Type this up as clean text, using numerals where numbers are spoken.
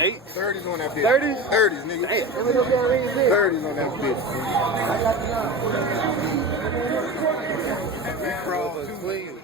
Eight? 30s on that bitch. 30s? 30s, nigga. Damn. 30s on that bitch. We crawl clean.